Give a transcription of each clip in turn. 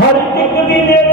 हर एक दिन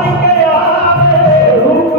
வாழ்க்கையாக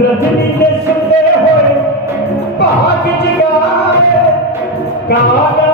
रजनी दे सुनते होए भाग जगाए काला